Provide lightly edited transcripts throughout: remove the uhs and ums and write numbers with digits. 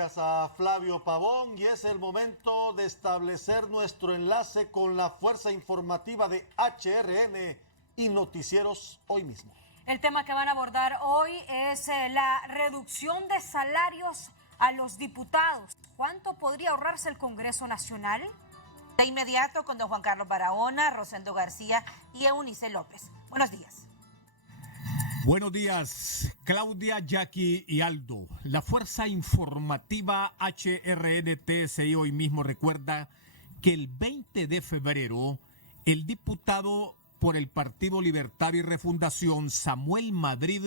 Gracias a Flavio Pavón, y es el momento de establecer nuestro enlace con la fuerza informativa de HRN y Noticieros Hoy Mismo. El tema que van a abordar hoy es la reducción de salarios a los diputados. ¿Cuánto podría ahorrarse el Congreso Nacional? De inmediato con don Juan Carlos Barahona, Rosendo García y Eunice López. Buenos días. Buenos días, Claudia, Jackie y Aldo. La fuerza informativa HRN-TSI Hoy Mismo recuerda que el 20 de febrero el diputado por el Partido Libertad y Refundación, Samuel Madrid,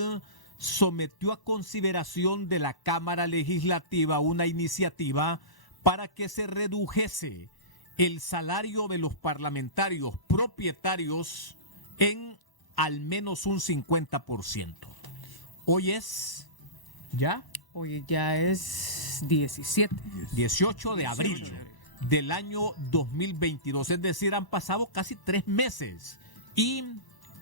sometió a consideración de la Cámara Legislativa una iniciativa para que se redujese el salario de los parlamentarios propietarios en al menos un 50%. Hoy es, ¿ya? Hoy ya es 18 de abril del año 2022, es decir, han pasado casi 3 meses y,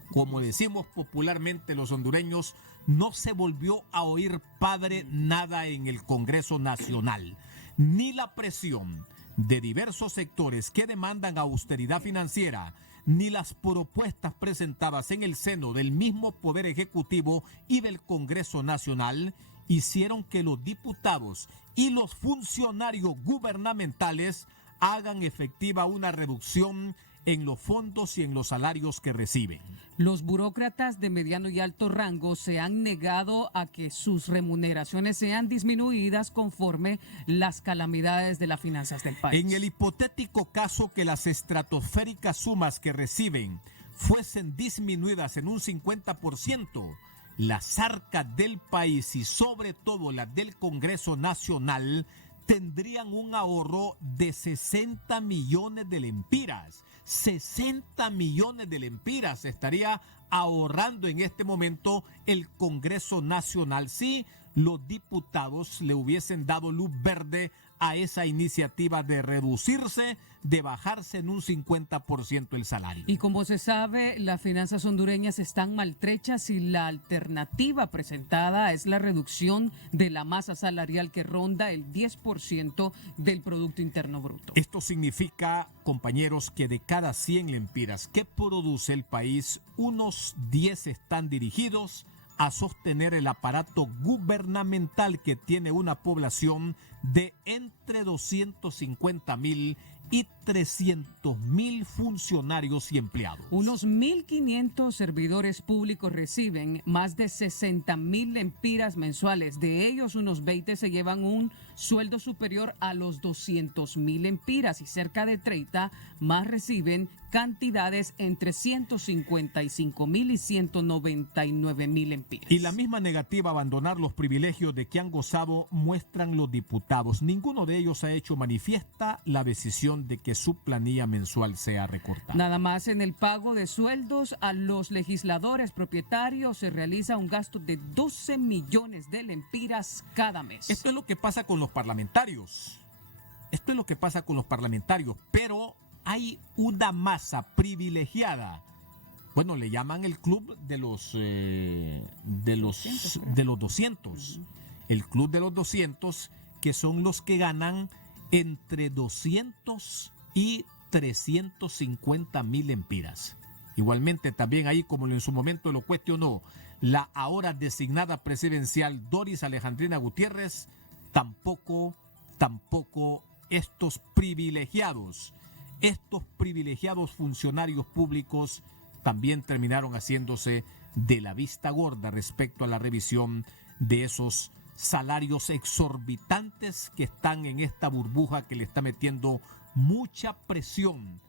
como decimos popularmente los hondureños, no se volvió a oír padre nada en el Congreso Nacional, ni la presión de diversos sectores que demandan austeridad financiera, ni las propuestas presentadas en el seno del mismo Poder Ejecutivo y del Congreso Nacional hicieron que los diputados y los funcionarios gubernamentales hagan efectiva una reducción en los fondos y en los salarios que reciben. Los burócratas de mediano y alto rango se han negado a que sus remuneraciones sean disminuidas conforme las calamidades de las finanzas del país. En el hipotético caso que las estratosféricas sumas que reciben fuesen disminuidas en un 50%, las arcas del país y sobre todo las del Congreso Nacional tendrían un ahorro de 60 millones de lempiras. 60 millones de lempiras estaría ahorrando en este momento el Congreso Nacional si los diputados le hubiesen dado luz verde a esa iniciativa de reducirse, de bajarse en un 50% el salario. Y como se sabe, las finanzas hondureñas están maltrechas y la alternativa presentada es la reducción de la masa salarial que ronda el 10% del Producto Interno Bruto. Esto significa, compañeros, que de cada 100 lempiras que produce el país, unos 10 están dirigidos a sostener el aparato gubernamental que tiene una población de entre 250,000 y 300,000 funcionarios y empleados. Unos 1.500 servidores públicos reciben más de 60,000 lempiras mensuales. De ellos, unos 20 se llevan un sueldo superior a los 200,000 lempiras y cerca de 30 más reciben cantidades entre 155,000 y 199,000 lempiras. Y la misma negativa a abandonar los privilegios de que han gozado muestran los diputados. Ninguno de ellos ha hecho manifiesta la decisión de que su planilla mensual sea recortada. Nada más en el pago de sueldos a los legisladores propietarios se realiza un gasto de 12 millones de lempiras cada mes. Esto es lo que pasa con los parlamentarios. Esto es lo que pasa con los parlamentarios, pero hay una masa privilegiada. Bueno, le llaman el club de los 200. El club de los 200, que son los que ganan entre 200 y 350,000 lempiras. Igualmente también ahí, como en su momento lo cuestionó la ahora designada presidencial Doris Alejandrina Gutiérrez, tampoco estos privilegiados funcionarios públicos también terminaron haciéndose de la vista gorda respecto a la revisión de esos salarios exorbitantes que están en esta burbuja que le está metiendo mucha presión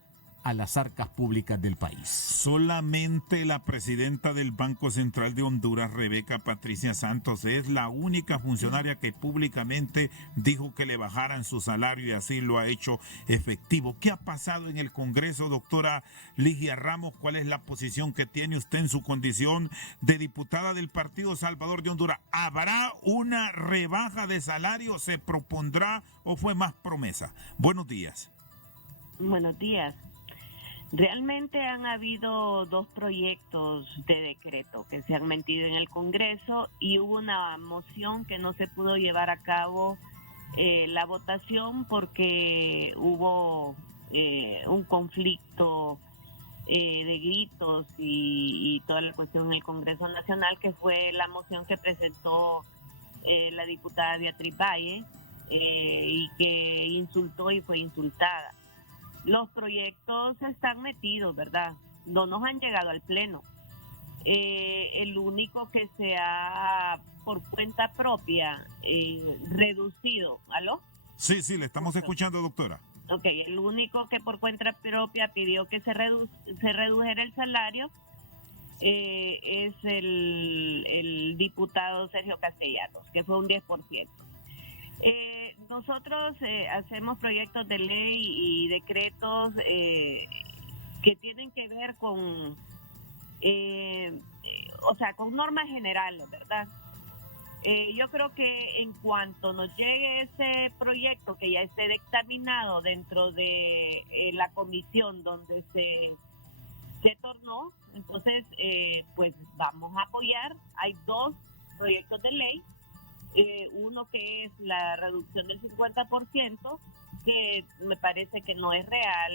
a las arcas públicas del país. Solamente la presidenta del Banco Central de Honduras, Rebeca Patricia Santos, es la única funcionaria que públicamente dijo que le bajaran su salario y así lo ha hecho efectivo. ¿Qué ha pasado en el Congreso, doctora Ligia Ramos? ¿Cuál es la posición que tiene usted en su condición de diputada del Partido Salvador de Honduras? ¿Habrá una rebaja de salario? ¿Se propondrá o fue más promesa? Buenos días. Buenos días. Realmente han habido 2 proyectos de decreto que se han metido en el Congreso y hubo una moción que no se pudo llevar a cabo la votación porque hubo un conflicto de gritos y toda la cuestión en el Congreso Nacional, que fue la moción que presentó la diputada Beatriz Valle y que insultó y fue insultada. Los proyectos están metidos, ¿verdad? No nos han llegado al Pleno. El único que se ha, por cuenta propia, reducido. ¿Aló? Sí, le estamos escuchando, doctora. Ok, el único que por cuenta propia pidió que se redujera el salario es el diputado Sergio Castellanos, que fue un 10%. Nosotros hacemos proyectos de ley y decretos que tienen que ver con, con normas generales, ¿verdad? Yo creo que en cuanto nos llegue ese proyecto que ya esté dictaminado dentro de la comisión donde se tornó, entonces pues vamos a apoyar. Hay 2 proyectos de ley, uno que es la reducción del 50%, que me parece que no es real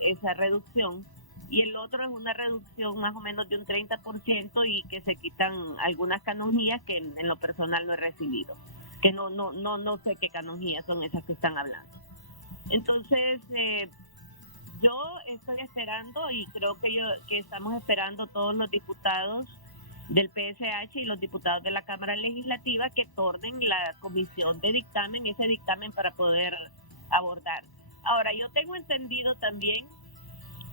esa reducción, y el otro es una reducción más o menos de un 30% y que se quitan algunas canonjías que en lo personal no he recibido, que no sé qué canonjías son esas que están hablando. Entonces yo estoy esperando, y creo que estamos esperando todos los diputados del PSH y los diputados de la Cámara Legislativa que tornen la comisión de dictamen, ese dictamen para poder abordar. Ahora, yo tengo entendido también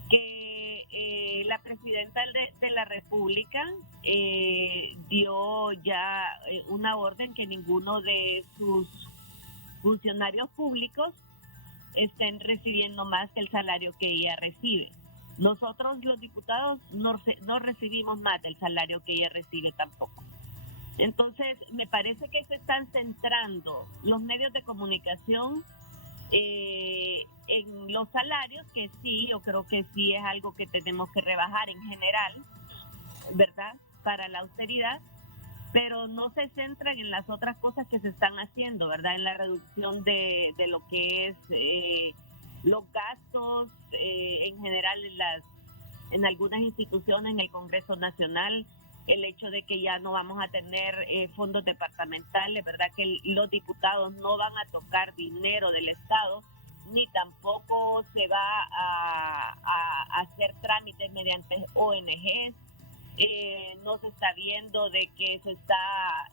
que la presidenta de la República dio ya una orden que ninguno de sus funcionarios públicos estén recibiendo más que el salario que ella recibe. Nosotros los diputados no recibimos más del salario que ella recibe tampoco. Entonces, me parece que se están centrando los medios de comunicación en los salarios, que sí, yo creo que sí es algo que tenemos que rebajar en general, ¿verdad?, para la austeridad, pero no se centran en las otras cosas que se están haciendo, ¿verdad?, en la reducción de lo que es los gastos en general en algunas instituciones, en el Congreso Nacional, el hecho de que ya no vamos a tener fondos departamentales, ¿verdad?, que los diputados no van a tocar dinero del Estado, ni tampoco se va a hacer trámites mediante ONGs. No se está viendo de que se está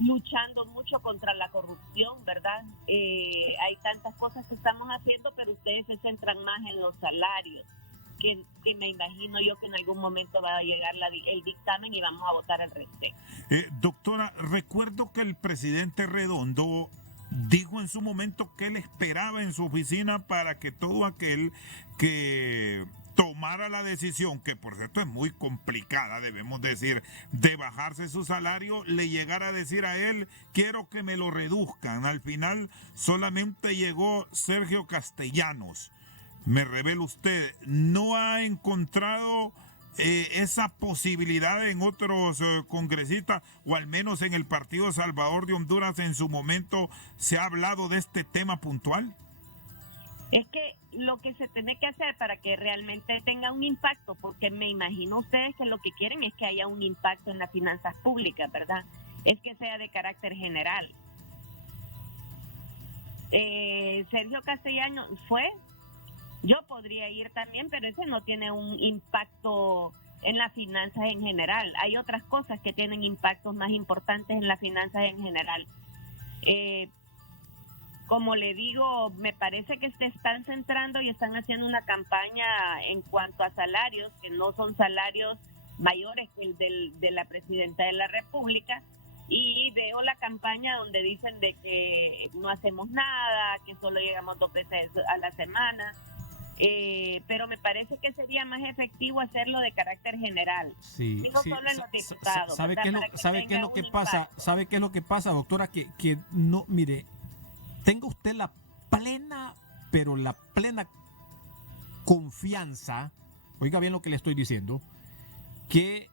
luchando mucho contra la corrupción, ¿verdad? Hay tantas cosas que estamos haciendo, pero ustedes se centran más en los salarios, que me imagino yo que en algún momento va a llegar el dictamen y vamos a votar al respecto. Doctora, recuerdo que el presidente Redondo dijo en su momento que él esperaba en su oficina para que todo aquel que tomara la decisión, que por cierto es muy complicada, debemos decir, de bajarse su salario, le llegara a decir a él, quiero que me lo reduzcan. Al final solamente llegó Sergio Castellanos. Me revela usted, ¿no ha encontrado esa posibilidad en otros congresistas, o al menos en el Partido Salvador de Honduras en su momento se ha hablado de este tema puntual? Es que lo que se tiene que hacer para que realmente tenga un impacto, porque me imagino ustedes que lo que quieren es que haya un impacto en las finanzas públicas, ¿verdad?, es que sea de carácter general. Sergio Castellanos fue... Yo podría ir también, pero ese no tiene un impacto en las finanzas en general. Hay otras cosas que tienen impactos más importantes en las finanzas en general. Como le digo, me parece que se están centrando y están haciendo una campaña en cuanto a salarios, que no son salarios mayores que el de la presidenta de la República. Y veo la campaña donde dicen de que no hacemos nada, que solo llegamos 2 veces a la semana. Pero me parece que sería más efectivo hacerlo de carácter general, y no solo en los diputados. ¿Sabe qué es lo que pasa? ¿Sabe qué es lo que pasa, doctora? Que no, mire, tenga usted la plena confianza, oiga bien lo que le estoy diciendo, que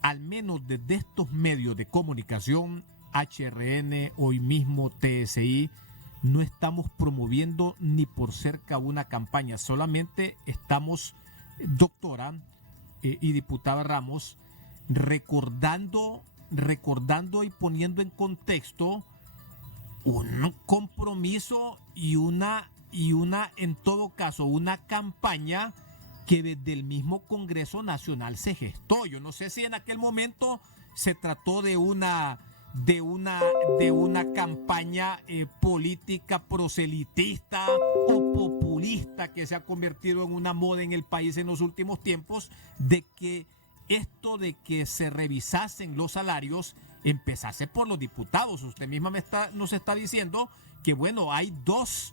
al menos desde estos medios de comunicación HRN, hoy mismo TSI, no estamos promoviendo ni por cerca una campaña, solamente estamos, doctora y diputada Ramos, recordando y poniendo en contexto un compromiso y una en todo caso una campaña que desde el mismo Congreso Nacional se gestó. Yo no sé si en aquel momento se trató de una campaña política proselitista o populista que se ha convertido en una moda en el país en los últimos tiempos, de que esto de que se revisasen los salarios empezase por los diputados. Usted misma nos está diciendo que bueno, hay dos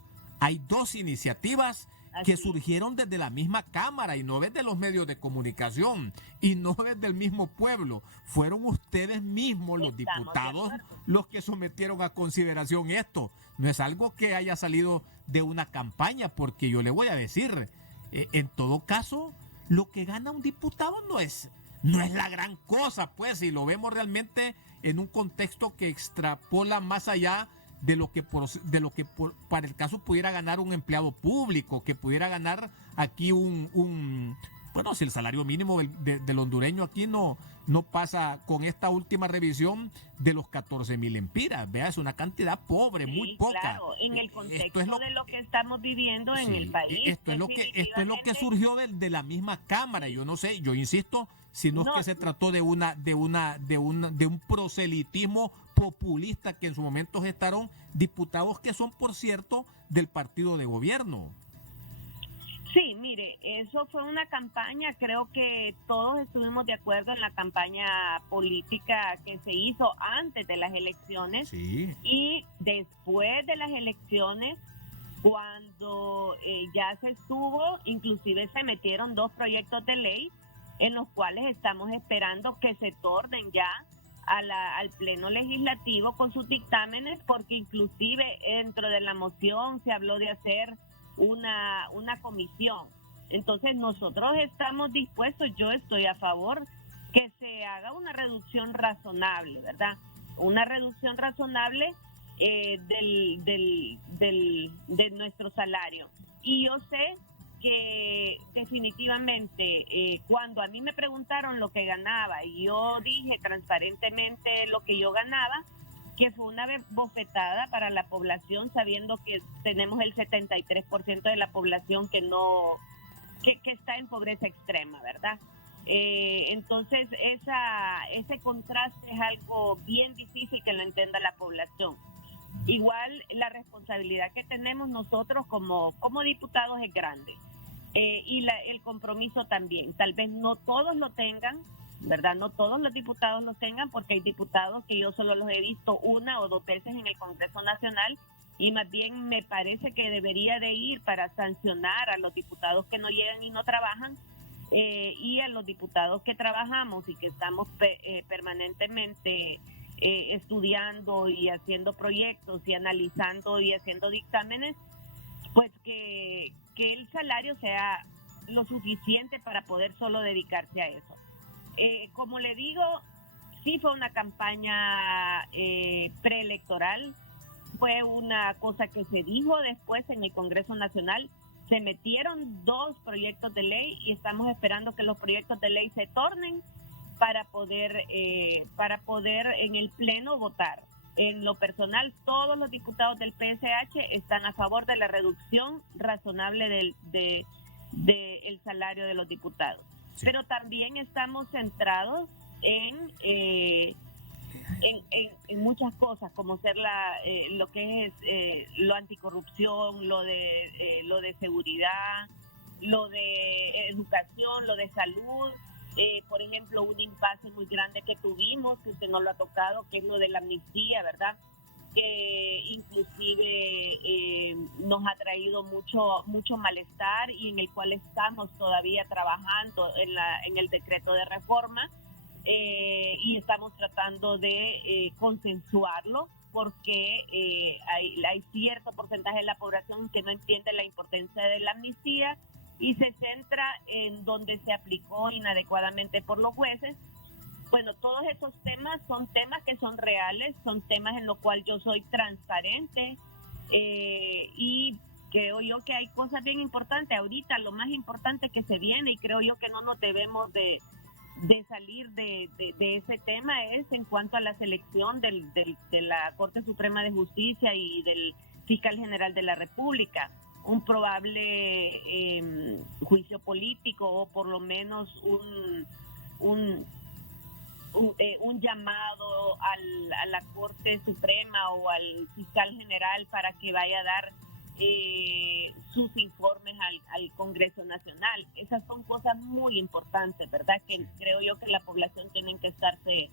iniciativas que surgieron desde la misma Cámara y no desde los medios de comunicación y no desde el mismo pueblo. Fueron ustedes mismos, los diputados, los que sometieron a consideración esto. No es algo que haya salido de una campaña, porque yo le voy a decir, en todo caso, lo que gana un diputado no es la gran cosa, pues, si lo vemos realmente en un contexto que extrapola más allá de lo que para el caso pudiera ganar un empleado público, que pudiera ganar aquí bueno, si el salario mínimo del hondureño aquí no pasa con esta última revisión de los 14,000 empiras, vea, es una cantidad pobre, muy poca. Claro, en el contexto de lo que estamos viviendo en el país. Esto es lo que surgió de la misma Cámara. Yo no sé, yo insisto, si no es que se trató de un proselitismo populista que en su momento gestaron diputados que son, por cierto, del partido de gobierno. Sí, mire, eso fue una campaña, creo que todos estuvimos de acuerdo en la campaña política que se hizo antes de las elecciones, sí, y después de las elecciones, cuando ya se estuvo, inclusive se metieron 2 proyectos de ley en los cuales estamos esperando que se tornen ya al Pleno Legislativo con sus dictámenes, porque inclusive dentro de la moción se habló de hacer una comisión. Entonces nosotros estamos dispuestos, yo estoy a favor que se haga una reducción razonable, ¿verdad? Una reducción razonable de nuestro salario. Y yo sé que definitivamente cuando a mí me preguntaron lo que ganaba y yo dije transparentemente lo que yo ganaba, que fue una bofetada para la población, sabiendo que tenemos el 73% de la población que está en pobreza extrema, ¿verdad? Entonces ese contraste es algo bien difícil que lo entienda la población. Igual la responsabilidad que tenemos nosotros como diputados es grande, y el compromiso también. Tal vez no todos lo tengan, ¿verdad? No todos los diputados lo tengan, porque hay diputados que yo solo los he visto 1 o 2 veces en el Congreso Nacional, y más bien me parece que debería de ir para sancionar a los diputados que no llegan y no trabajan, y a los diputados que trabajamos y que estamos permanentemente estudiando y haciendo proyectos y analizando y haciendo dictámenes, pues que el salario sea lo suficiente para poder solo dedicarse a eso. Como le digo, sí fue una campaña preelectoral, fue una cosa que se dijo después en el Congreso Nacional. Se metieron 2 proyectos de ley y estamos esperando que los proyectos de ley se tornen para poder en el Pleno votar. En lo personal, todos los diputados del PSH están a favor de la reducción razonable del salario de los diputados. Sí. Pero también estamos centrados en muchas cosas, como ser lo que es lo anticorrupción, lo de seguridad, lo de educación, lo de salud. Por ejemplo, un impasse muy grande que tuvimos, que usted no lo ha tocado, que es lo de la amnistía, ¿verdad? Que inclusive nos ha traído mucho malestar, y en el cual estamos todavía trabajando en el decreto de reforma, y estamos tratando de consensuarlo, porque hay cierto porcentaje de la población que no entiende la importancia de la amnistía y se centra en donde se aplicó inadecuadamente por los jueces, Bueno, todos esos temas son temas que son reales, son temas en los cuales yo soy transparente y creo yo que hay cosas bien importantes. Ahorita lo más importante que se viene, y creo yo que no nos debemos de salir de ese tema, es en cuanto a la selección de la Corte Suprema de Justicia y del Fiscal General de la República. Un probable juicio político, o por lo menos un llamado a la Corte Suprema o al Fiscal General para que vaya a dar sus informes al Congreso Nacional. Esas son cosas muy importantes, ¿verdad? Que creo yo que la población tiene que estarse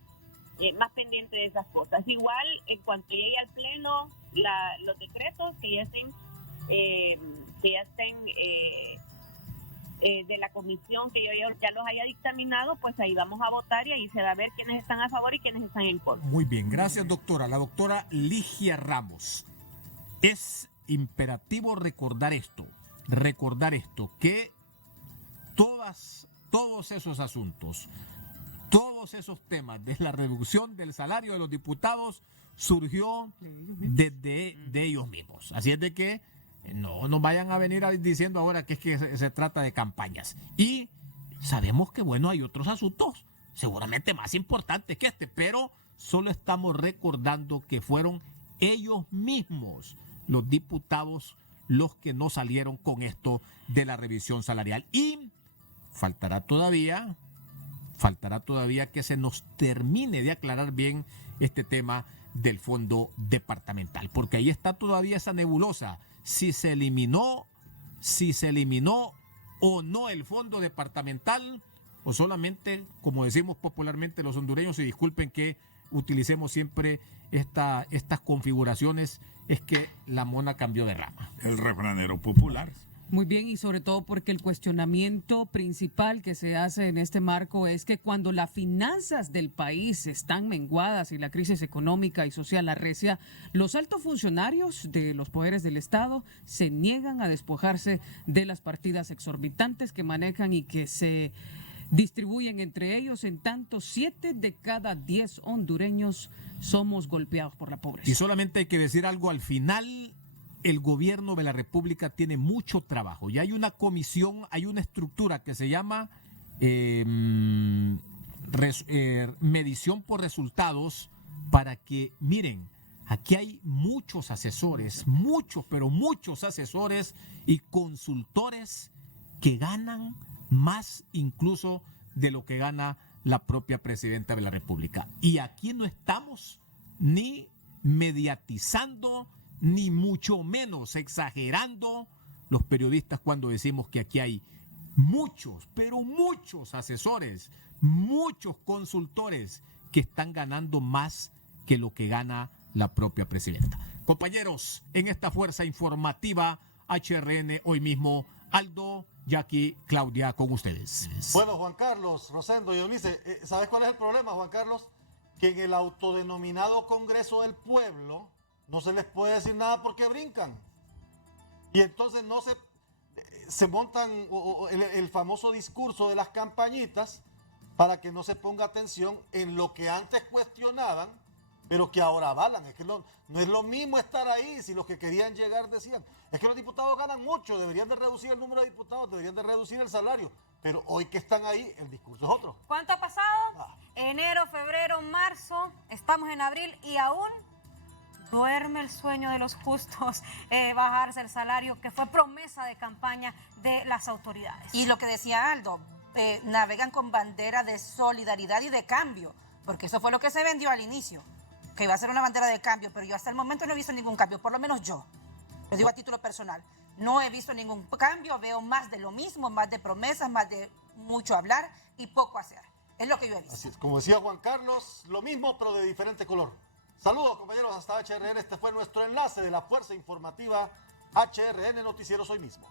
más pendiente de esas cosas. Igual, en cuanto llegue al Pleno, los decretos que ya estén de la comisión que yo ya los haya dictaminado, pues ahí vamos a votar y ahí se va a ver quiénes están a favor y quiénes están en contra. Muy bien, gracias, doctora. La doctora Ligia Ramos. Es imperativo recordar esto, que todos esos asuntos, todos esos temas de la reducción del salario de los diputados surgió de ellos mismos. Así es de que no nos vayan a venir diciendo ahora que es que se trata de campañas. Y sabemos que, bueno, hay otros asuntos seguramente más importantes que este, pero solo estamos recordando que fueron ellos mismos, los diputados, los que no salieron con esto de la revisión salarial. Y faltará todavía que se nos termine de aclarar bien este tema del fondo departamental, porque ahí está todavía esa nebulosa, si se eliminó o no el fondo departamental, o solamente, como decimos popularmente los hondureños, y disculpen que utilicemos siempre estas configuraciones, es que la mona cambió de rama. El refranero popular. Muy bien, y sobre todo porque el cuestionamiento principal que se hace en este marco es que cuando las finanzas del país están menguadas y la crisis económica y social arrecia, los altos funcionarios de los poderes del Estado se niegan a despojarse de las partidas exorbitantes que manejan y que se distribuyen entre ellos. En tanto, 7 de cada 10 hondureños somos golpeados por la pobreza. Y solamente hay que decir algo al final. El gobierno de la República tiene mucho trabajo. Ya hay una comisión, hay una estructura que se llama medición por resultados, para que, miren, aquí hay muchos asesores, muchos asesores y consultores que ganan más incluso de lo que gana la propia presidenta de la República. Y aquí no estamos ni mediatizando, ni mucho menos exagerando los periodistas cuando decimos que aquí hay muchos, pero muchos asesores, muchos consultores que están ganando más que lo que gana la propia presidenta. Compañeros, en esta fuerza informativa HRN hoy mismo, Aldo, Jackie, Claudia, con ustedes. Bueno, Juan Carlos, Rosendo y Eunice, ¿sabes cuál es el problema, Juan Carlos? Que en el autodenominado Congreso del Pueblo no se les puede decir nada porque brincan. Y entonces no se montan el famoso discurso de las campañitas para que no se ponga atención en lo que antes cuestionaban, pero que ahora avalan. Es que no es lo mismo estar ahí si los que querían llegar decían, es que los diputados ganan mucho, deberían de reducir el número de diputados, deberían de reducir el salario. Pero hoy que están ahí, el discurso es otro. ¿Cuánto ha pasado? Enero, febrero, marzo, estamos en abril y aún duerme el sueño de los justos, bajarse el salario, que fue promesa de campaña de las autoridades. Y lo que decía Aldo, navegan con bandera de solidaridad y de cambio, porque eso fue lo que se vendió al inicio, que iba a ser una bandera de cambio, pero yo hasta el momento no he visto ningún cambio, por lo menos yo, lo digo a título personal, no he visto ningún cambio, veo más de lo mismo, más de promesas, más de mucho hablar y poco hacer. Es lo que yo he visto. Así es, como decía Juan Carlos, lo mismo pero de diferente color. Saludos, compañeros, hasta HRN. Este fue nuestro enlace de la Fuerza Informativa HRN Noticieros hoy mismo.